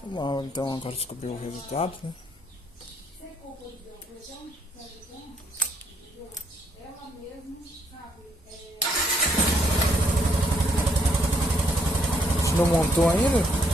Tá bom, então agora descobri o resultado, né? Você não montou ainda?